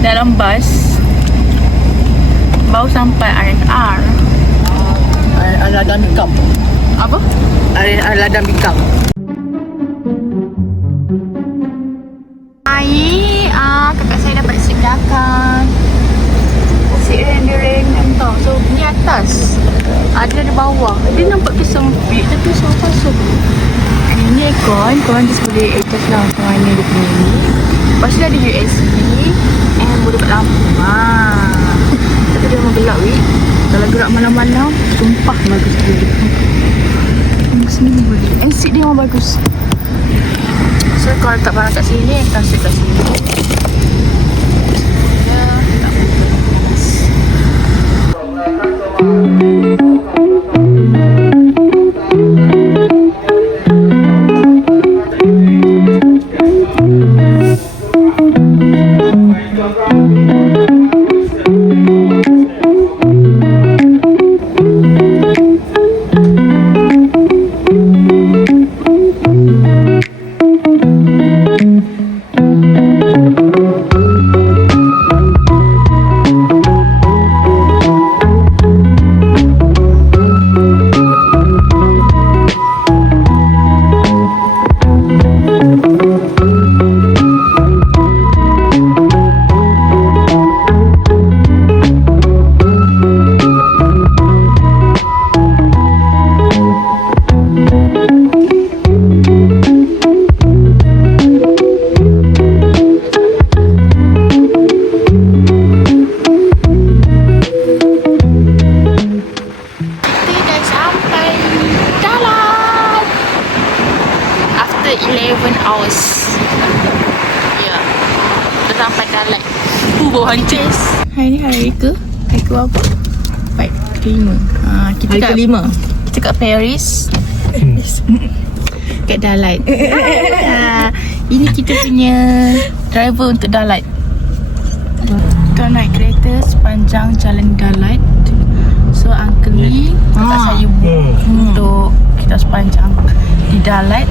dalam bas. Baru sampai R&R. Ladang Bikang. Apa? Ladang Bikang. Kakak saya dapat disediakan nasi rendang tau. So ni atas, ada di bawah. Dia nampak tu sempit tapi so masuk. Ini korang just boleh adjust lah macam mana dia punya ni. Lepas tu ada USB and boleh buat lampu. Tapi dia memang gelap weh. Kalau gerak malam-malam, sumpah bagus dia. Sini boleh. And seat dia memang bagus. So kalau letak barang kat sini, kita sit kat sini. Ya, tak panas. Hari ni hari ke? Hari ke apa? Baik, kelima. Kita hari kelima. Kita kat Paris. Kat Dalat. Ini kita punya driver untuk Dalat. Kita naik kereta sepanjang jalan Dalat. So uncle ni minta saya book untuk kita sepanjang di Dalat.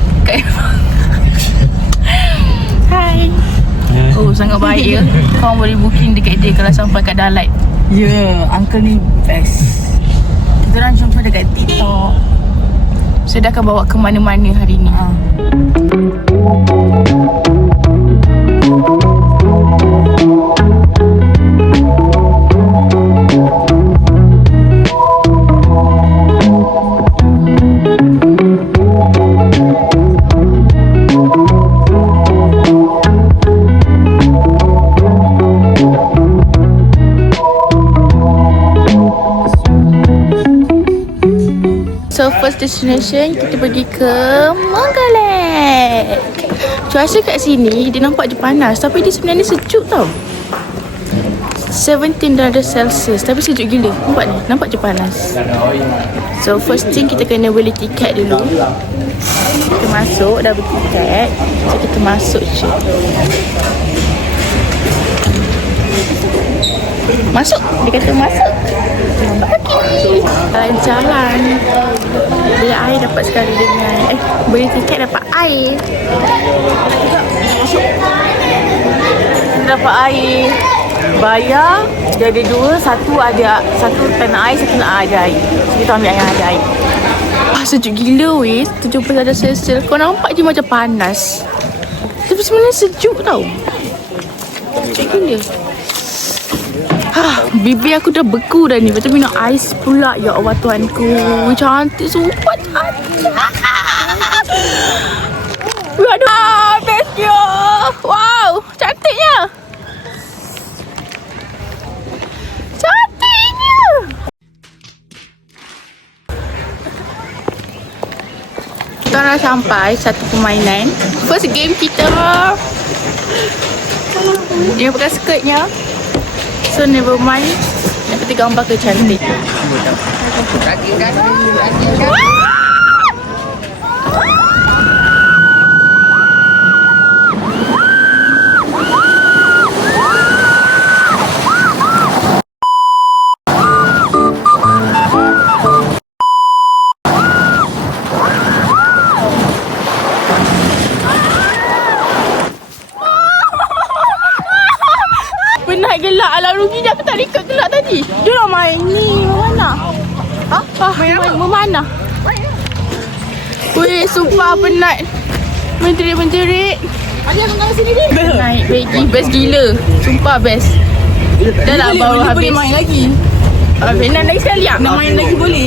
Hai. Oh, sangat baik ya. Korang boleh booking dekat dia kalau sampai kat Dalat. Ya, uncle ni best. Kita orang jumpa dekat TikTok. So dia akan bawa ke mana-mana hari ni. So first destination kita pergi ke Mongalek. Cuaca kat sini dia nampak je panas tapi dia sebenarnya sejuk tau. 17 darjah Celsius tapi sejuk gila. Nampak ni? Nampak je panas. So first thing kita kena beli tiket dulu. Kita masuk, dah beli tiket. So kita masuk je. Masuk, dia kata masuk. Okey. Jalan-jalan. Beli air dapat sekali dengan beli tiket dapat air. Masuk. Dapat air. Bayar dia ada dua, satu tak nak air, satu nak ada air. So kita ambil yang ada air. Sejuk gila weh, 17 darjah Celsius. Kau nampak je macam panas. Tapi sebenarnya sejuk tau. Sejuk gila. Bibir aku dah beku dah ni. Lepas tu minum ais pula. Ya Allah tuanku. Cantik, sumpah cantik. Aduh, bestnya. Wow, cantiknya. Cantiknya. Kita dah sampai satu permainan. First game kita. Dia pakai skirtnya. So never mind. Yang penting gambar ke cantik. naik gelak. Alah rugi dia, aku tak ikut gelak tadi. Dia nak main ni, memanah. Ha? Main memanah. Weh, sumpah penat. Menjerit-menjerit. Ada yang mengalah sini ni. Naik Maggie, best gila. Sumpah best. Dah lah baru habis. Boleh main lagi. Nak lagi sekali tak? Nak main lagi boleh.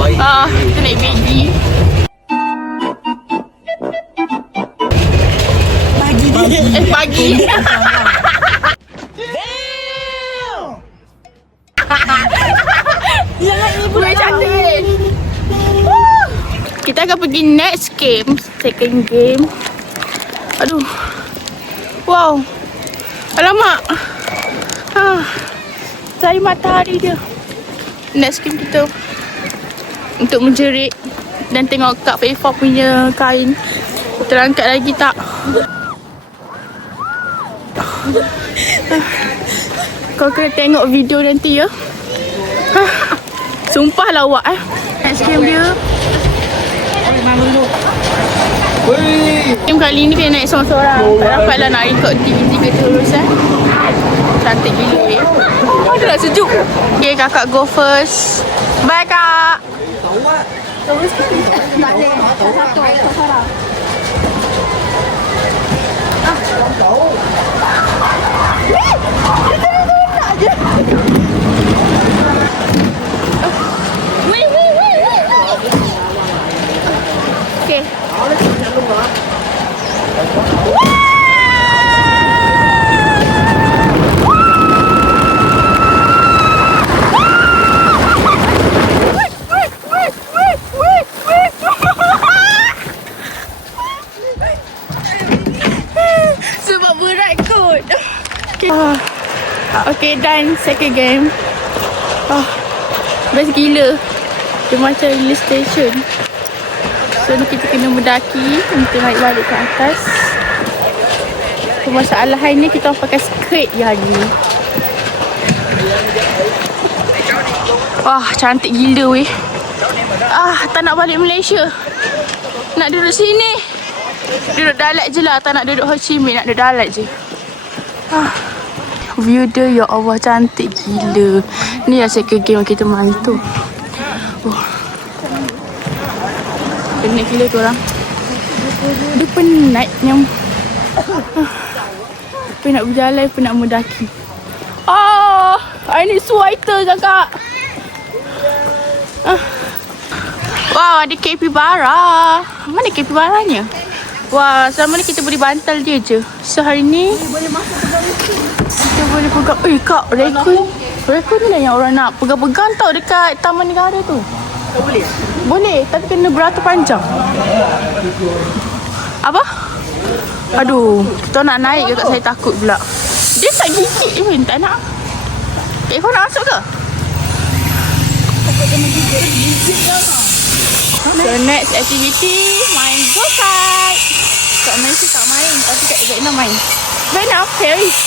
Kita naik Maggie. Pagi. Boleh cantik. Kita akan pergi next game. Second game. Aduh. Wow. Alamak. Cari matahari dia. Next game kita untuk menjerit dan tengok Kak Faifa punya kain terangkat lagi tak. Kau kena tengok video nanti ya. Sumpah lawak next game dia. Game kali ni kena naik seorang-seorang. Tak dapat lah nak ikut TV3 terus Cantik gila Ada lah sejuk. Okay, kakak go first. Bye kak. Okay. Sebab berat kot. Okay, done second game. Best gila. Dia macam hill station. So ni kita kena mendaki untuk naik balik ke atas. Permasalahannya kita orang pakai skirt je hari ni. Wah, cantik gila weh. Tak nak balik Malaysia. Nak duduk sini. Duduk Dalat je lah. Tak nak duduk Ho Chi Minh. Nak duduk Dalat je. View dia, ya Allah, cantik gila. Ni lah second game kita main tu. Penat gila tu orang. Dia penat yang penat berjalan, penat mendaki. I need sweater kakak. Wow, ada capybara. Mana capybaranya? Wah, selama ni kita boleh bantal dia je. So hari ni kita boleh pegang. Kak, rekod ni lah yang orang nak pegang-pegang tau dekat Taman Negara tu. Boleh? Boleh, tapi kena beratur panjang. Apa? Aduh, kita nak naik ke tak, saya takut pula. Dia tak gigit je pun, tak nak. Kau nak masuk ke? So next activity, main go-kart. Kat Malaysia tak main, tapi kat Vietnam main. Vietnam, Paris.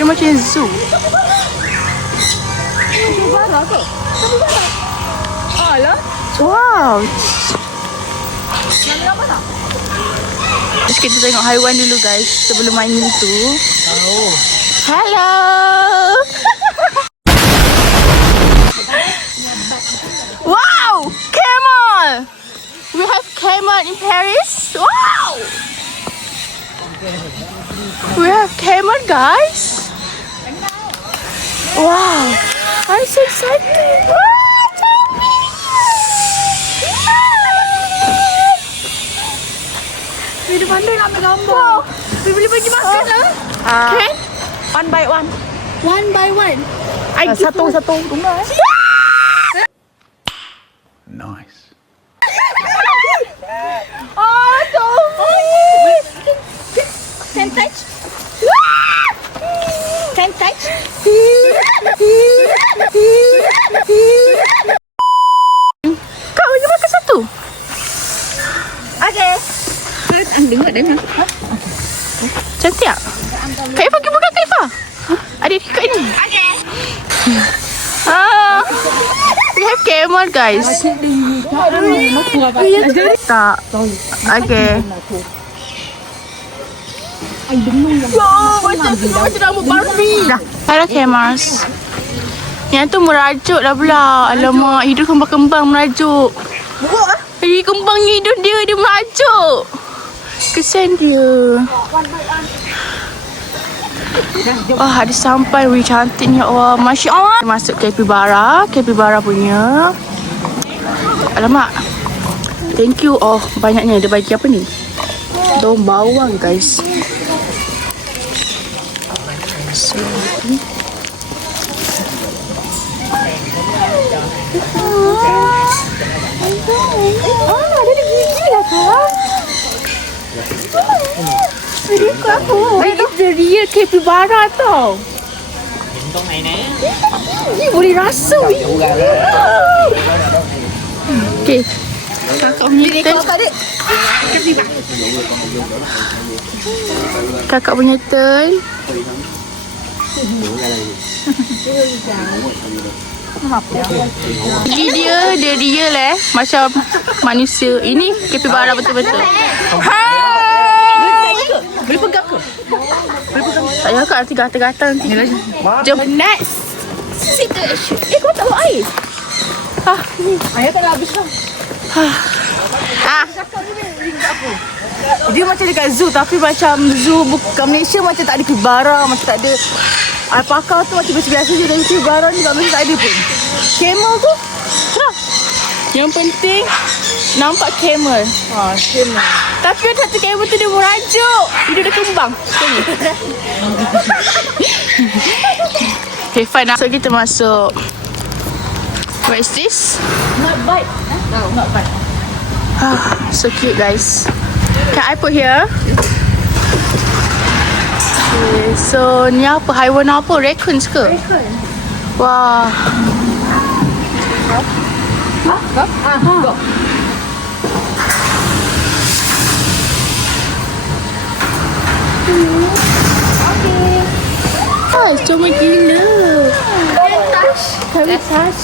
Dia macam zoo. Capybara ke? Capybara. Alah. Wow. Nak apa tak? Terus kita tengok haiwan dulu guys sebelum main itu. Hello. Wow, camel. We have camel in Paris. Wow. We have camel guys. Wow, I'm so excited. Dia pandai nak ambil gambar. Wow. Dia boleh bagi makan lah. Okay. One by one. One by one. Satu-satu tunggu. Nice. So sweet. Can touch? Can touch? Kak bagi makan satu. Okay. Dengar. Cantik tak? Kak Ifah pergi pegang Kak Ifah. Ada dekat ni. Okay. We have camel guys. Tak. Okay. Macam rambut Barbie. Dah. Hello camels. Yang tu merajuk lah pula. Alamak, hidung kembang-kembang merajuk. Kembangnya hidung dia merajuk. Kesian dia. Wah, ada sampai. Wih, cantiknya Allah. Masya Allah. Masuk Capybara punya. Alamak. Thank you. Oh, banyaknya. Dia bagi apa ni? Daun bawang, guys. So, ada gigi lah kak. Ini the real capybara tau. Ini boleh rasa. Okay. Kakak punya turn. Kakak punya turn. Gigi dia real macam manusia. Ini capybara betul-betul. Boleh pegang ke? Tak payah kak, nanti gatal-gatal nanti. Jom. Next. Kau tak bawa air? Ni. Ayah tak nak habis lah. Dia macam dekat zoo, tapi macam zoo kat Malaysia macam tak ada capybara, macam tak ada alpaka tu macam biasa-biasa je. Dari capybara ni kat Malaysia tak ada pun. Camel tu cerah. Yang penting nampak camel. Camel. Tapi yang satu camel tu dia merajuk. Hidung dia kembang. Okay, fine. So kita masuk. What is this? Not bite. No, not bite. So cute guys. Can I put here? Okay, so ni apa? Haiwan apa? Raccoons ke? Raccoon. Wah. Go. Cuma gila. Can we touch?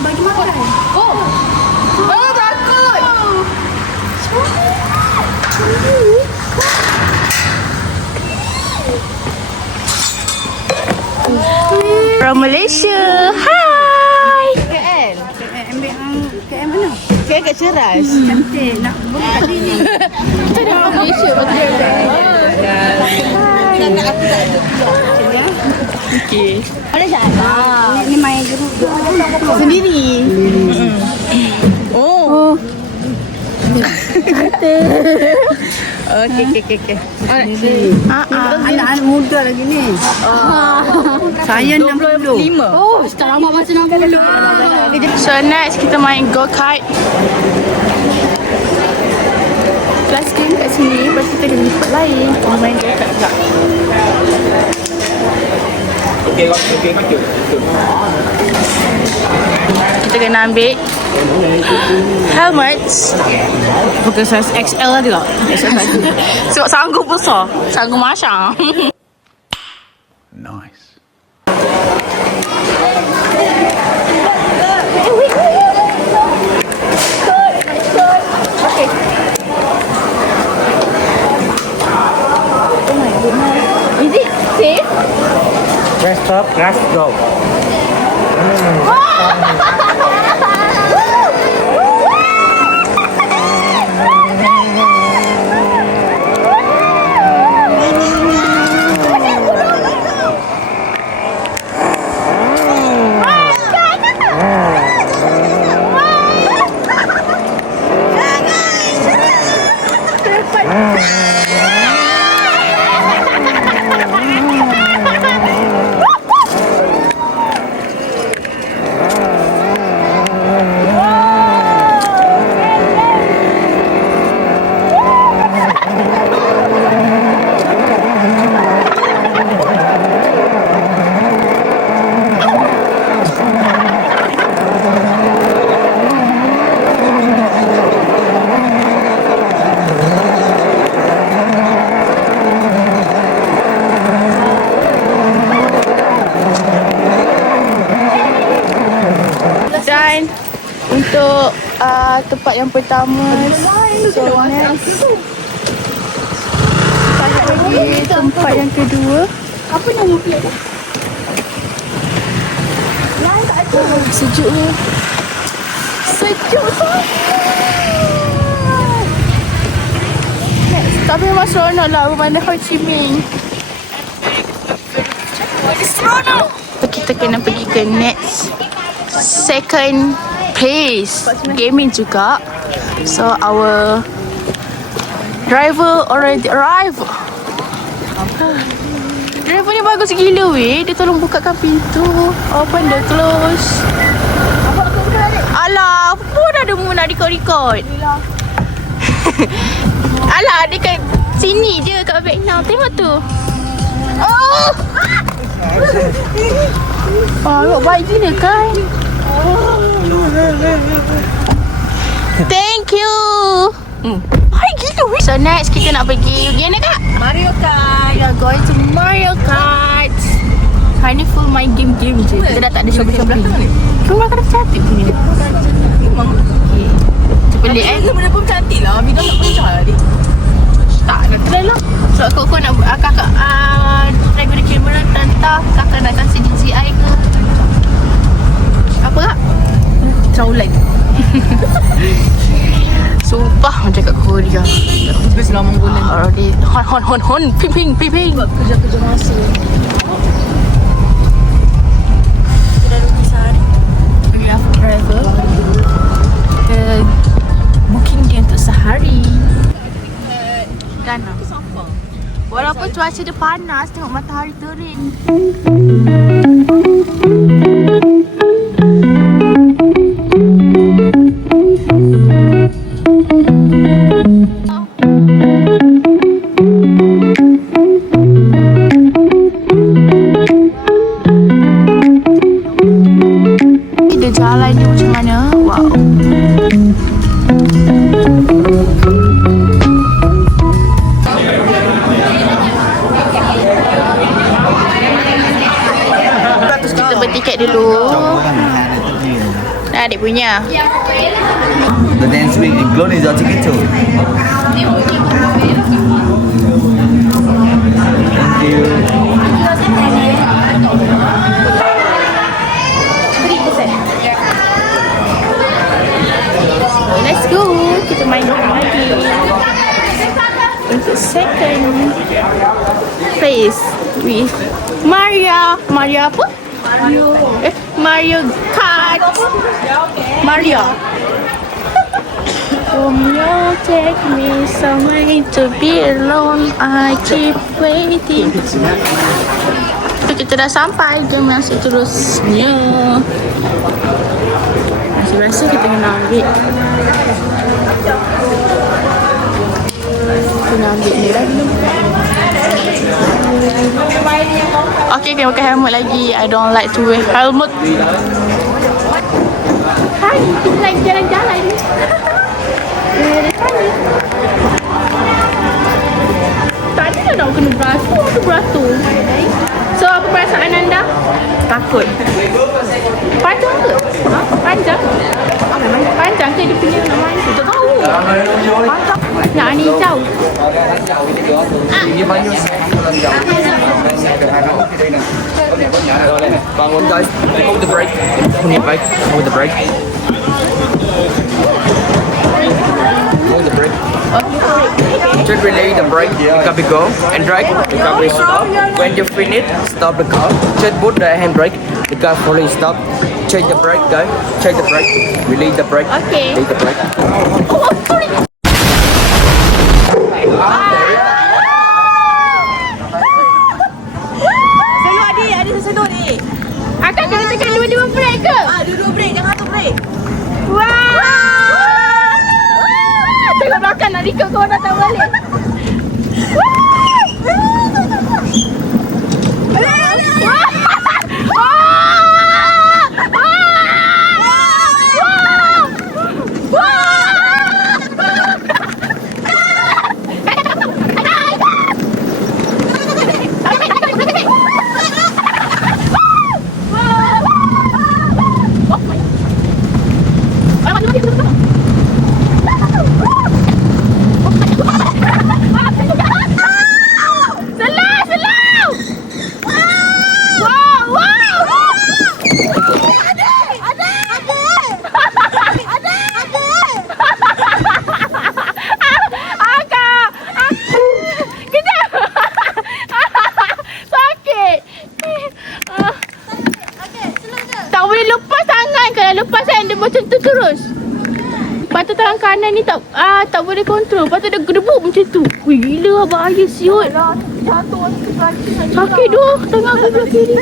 Bagi makan. Oh, takut. From Malaysia. Hi. KL. Ambil KL mana? KL kat Ceras. Cantik. Nak buka kali ni. Kita dah from Malaysia betul. Okay. Ada siapa? Ni main jeruk. Sendiri. Oh. Okey. Anak-anak muda lagi ni. Saya 65. Oh, sekarang mak masih 60. So next kita main go-kart. Plus game kat sini. Lepas kita kena tempat lain. Kita main go-kart juga. Kita kena ambil helmets. Pakai size XL lah juga. Sebab sanggup besar. Sanggup macam. Nice. Is it safe? Press stop, press go. Dan untuk tempat yang pertama, so next kita pergi tempat yang kedua. Apa nama dia? Sejuk ni. Sejuk sangat. Tapi memang seronok lah Bandar Ho Chi Minh. Seronok. Kita kena pergi ke next second place. Gaming juga. So our driver already arrived. Driver ni bagus gila weh. Dia tolong bukakan pintu. Open the close. Alah, apa dah ada mu nak record-record? Alah, dekat sini je kat Vietnam. Tengok tu. Oh! Awak baik gila kan? Thank you. Baik gila weh. So next kita nak pergi mana kak? Mario Kart. We are going to Mario Kart. Hari ni full main game-game je. Kita dah tak ada shopping-shopping. Rumah kadang cantik punya. Memang. Pelik Benda pun cantik lah. Bidang tak pernah cari. Tak nak try lah. So aku nak kakak try guna kamera. Entah kakak nak kasih DJI ke. Apa kak? Traulan. Sumpah macam kat Korea. Best lah Mongolian. Already hon. Ping. Buat kerja-kerja masa. Kita dah rugi sehari. We have driver. Booking dia untuk sehari. Dan walaupun cuaca dia panas, tengok matahari terik. Dia jalan dia macam mana? Wow. Kita bertiket dulu. Dah adik punya. The dance week including your ticket too. Thank you. Let's go. Kita main lagi. Untuk second place with Maria. Maria apa? Mario Kart. Maria. Romeo, take me somewhere to be alone. I keep waiting. So, kita dah sampai game yang seterusnya. Masih rasa kita kena ambil. Kena ambil ni lagi. Okay, kena pakai helmet lagi. I don't like to wear helmet. Hai, kita lagi jalan-jalan. Tadi dah nak kena beratur. So, apa perasaan anda? Takut. Panjang ke? Panjang? Panjang ke dia punya nama itu? Tak tahu. Nak ni hijau. Bangun guys, hold the brake. Hold the brake. Hold the brake. Just relay the brake, you can be go and drag, you can be stop. When you finish, stop the car. Just put the handbrake, you can fully stop. Change the brake, guys. Change the brake. Release the brake. Okay. Release the brake. Oh, sorry. Selalu adik, ada sesedut ni. Akan kena tekan dua-dua brake ke? Dua-dua break, jangan satu break. Wah! Tengok belakang nak record kau datang balik. lurus. Lepas tu tangan kanan ni tak boleh kontrol. Lepas tu dia gedebuk macam tu. Wih gila bahaya siut. Sakit tu tangan aku belah kiri.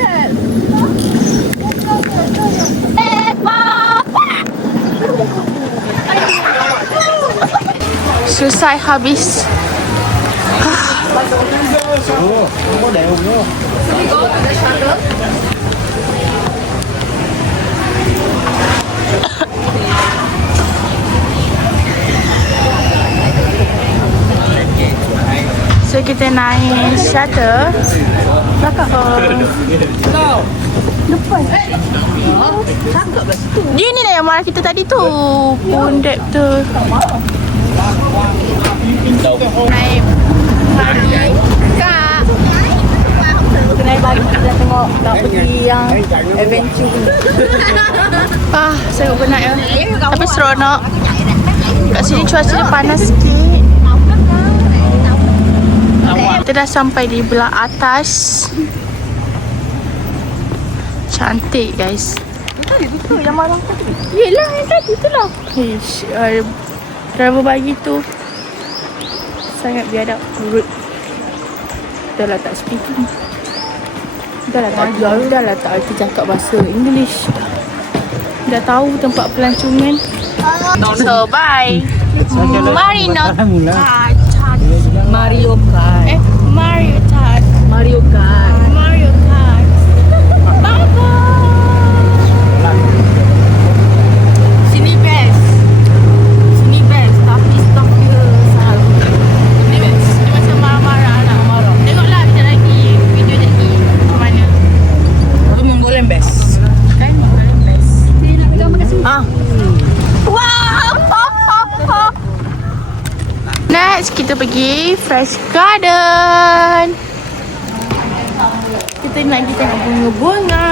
Selesai habis. So kita naik shuttle. Belakang. Depan. Cakap kat situ. Dia ni lah yang marah kita tadi tu. Pondek tu. Naik balik. Kak. Kita naik balik kita tengok nak pergi yang adventure ni. Saya penat ya. Tapi seronok. Kat sini cuaca dia panas sikit. Kita dah sampai di belah atas. Cantik guys. Tadi tu yang marah tu. Yelah yang tadi tu lah. Driver bagi tu sangat biadab. Rude. Dah lah tak speaking. Dah lah tak arti cakap bahasa English. Dah tahu tempat pelancongan. So bye. Marina Mario Kart. Mario Kart. Mario Kart. Mario Kart. Bye-bye. Sini best. Sini best. Tapi stok dia salah. Ini best. Dia macam marah-marah nak marah. Tengoklah kita lagi video jadi macam mana. Tu Mongolian best. Kan Mongolian best. Ah. Wow. Pop pop pop. Next kita pergi Fresh Garden. Kita nak pergi tengok bunga-bunga.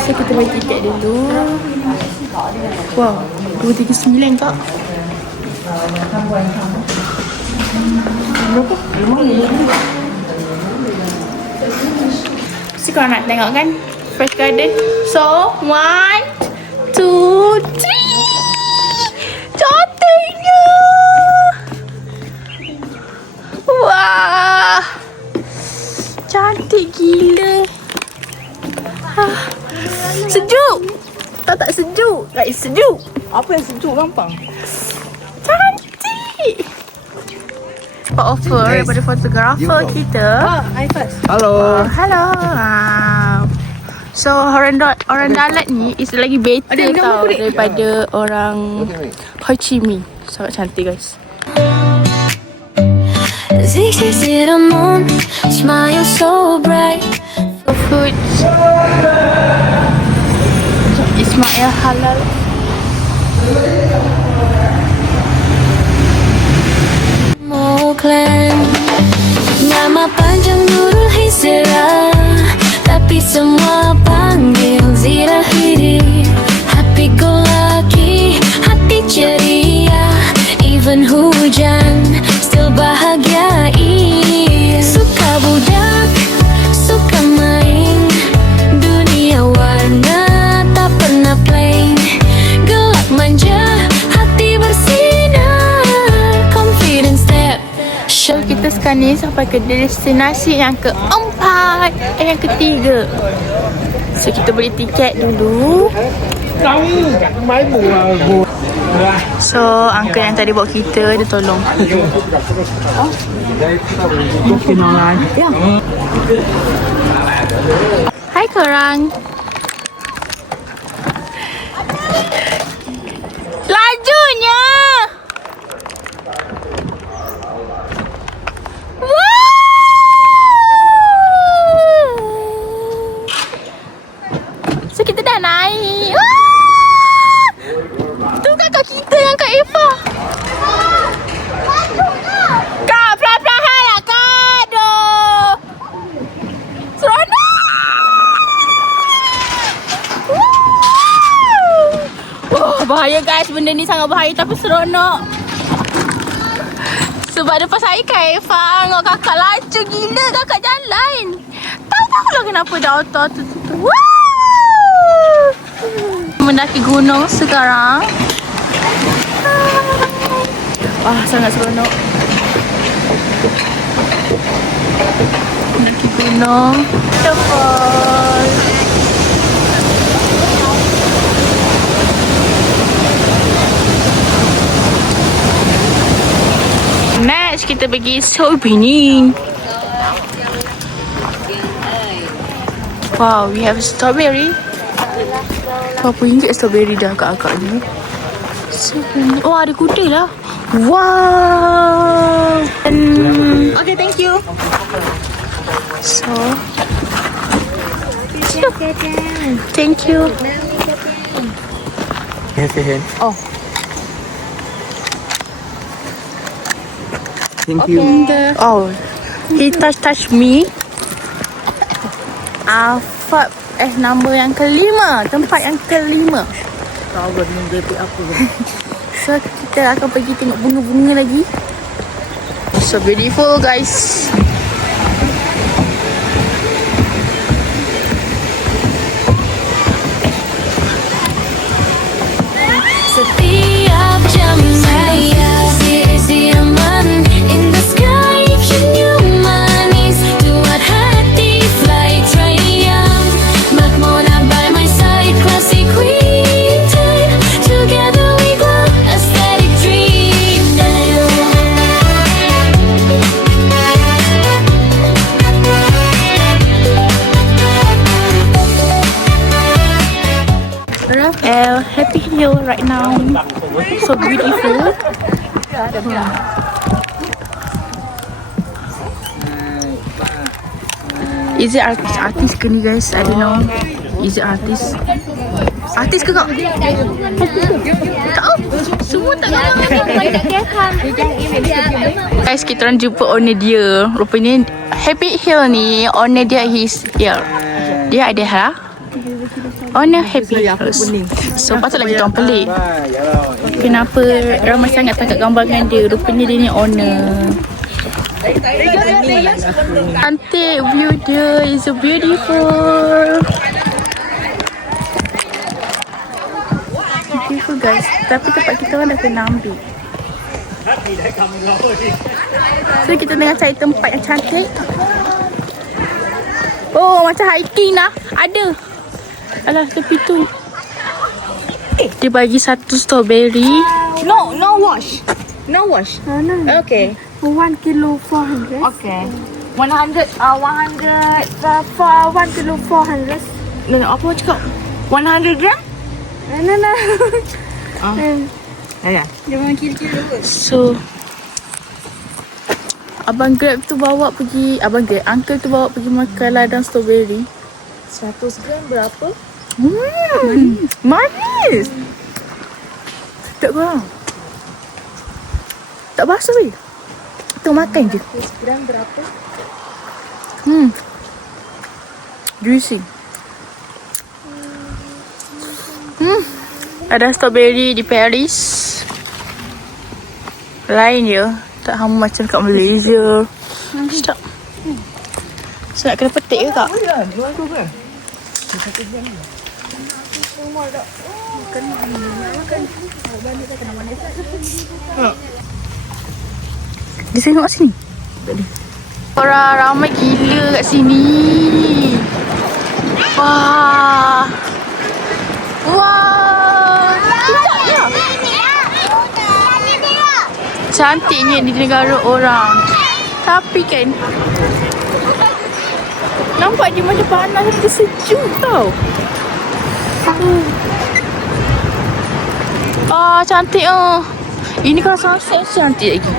So kita bagi tiket dulu. Wow, 239 kak. Berapa? Mesti kau nak tengok kan Fresh Garden. So 1, 2, 3. Cantiknya. Wah. Cantik gila. Sejuk. Tak sejuk. Guys, sejuk. Apa yang sejuk gampang? Cantik. Offer daripada fotografer kita. I first. Hello. Hello. So orang Dalat ni is lagi better tau daripada orang Ho Chi Minh. Sangat cantik guys. Zigzag smile so bright. Food. Ismail halal. Moklan. Nama panjang Nurul Hisra, tapi semua panggil Zirahiri. Happy go lucky, hati ceria. Even hujan still bahagia. Suka budak, suka main. Dunia warna tak pernah plain. Gelap manja, hati bersinar. Confident step. So kita sekarang ni sampai ke destinasi yang keempat. Yang ketiga. So kita beli tiket dulu. So uncle yang tadi bawa kita, dia tolong. Ya. Hai korang. Lajunya. So kita dah naik. Tu kakak kita yang Kak Eva. Kak, perlahan-lahan lah Kak. Aduh. Seronok. Wah, bahaya guys. Benda ni sangat bahaya tapi seronok. Sebab lepas saya Kak Eva tengok kakak laju gila kakak jalan. Tahu-tahu lah kenapa dah auto tu. mendaki gunung sekarang. Wah, sangat seronok. Mendaki gunung. Waterfall. Next, kita pergi souvenir. Wow, we have strawberry. Berapa ringgit strawberry dah agak-agak ni? Oh, ada kuda lah. Wow. Okay, thank you. So, thank you. Here's the hand. Oh. Thank you. Oh, he touch me. Nombor yang kelima. Tempat yang kelima. Tahu nunggu apa. So, kita akan pergi tengok bunga-bunga lagi. So beautiful, guys. Setiap jam saya sia-siaman in the sky, senyum manis buat hati fly triumph. Makmona by my side, classic queen time. Together we glow, a steady dream now. Happy Hill right now. So beautiful. Is it artist ke ni, guys? I don't know. Is it artist? Artist ke kak? Tak tahu. Semua tak tahu. Guys, kita orang jumpa owner dia. Rupanya Happy Hill ni owner dia is here. Dia ada lah. Owner Happy Hills. So patutlah kita orang pelik. Kenapa ramai sangat tangkap gambar dengan dia. Rupanya dia ni owner. Cantik view dia. Is so beautiful. Beautiful, guys. Tapi tempat kita orang dah kena ambil. So kita tengah cari tempat yang cantik. Oh, macam hiking lah. Ada. Alah, tepi tu. Dia bagi satu strawberry. No wash. No wash. Okay. 1 kilo 400. Okay. 100 for 1 kilo 400. No, apa cakap? 100 gram? No. Ya. Jangan kira-kira. So abang Grab tu bawa pergi, uncle tu bawa pergi makan ladang strawberry. 100 gram berapa? Manis. Tak korang. Tak basuh weh. Kita makan je. 100 gram berapa? Juicy. Ada strawberry di Paris. Lain je. Tak hama macam kat Malaysia. Sedap. So nak kena petik ke kak? Ya, 200 gram. Dia tengok kat sini. Orang ramai gila kat sini. Wah. Wah. Cantiknya di negara orang. Tapi kan nampak dia macam panas tapi sejuk tau. Ah, cantik ah. Ini kalau sunset cantik lagi.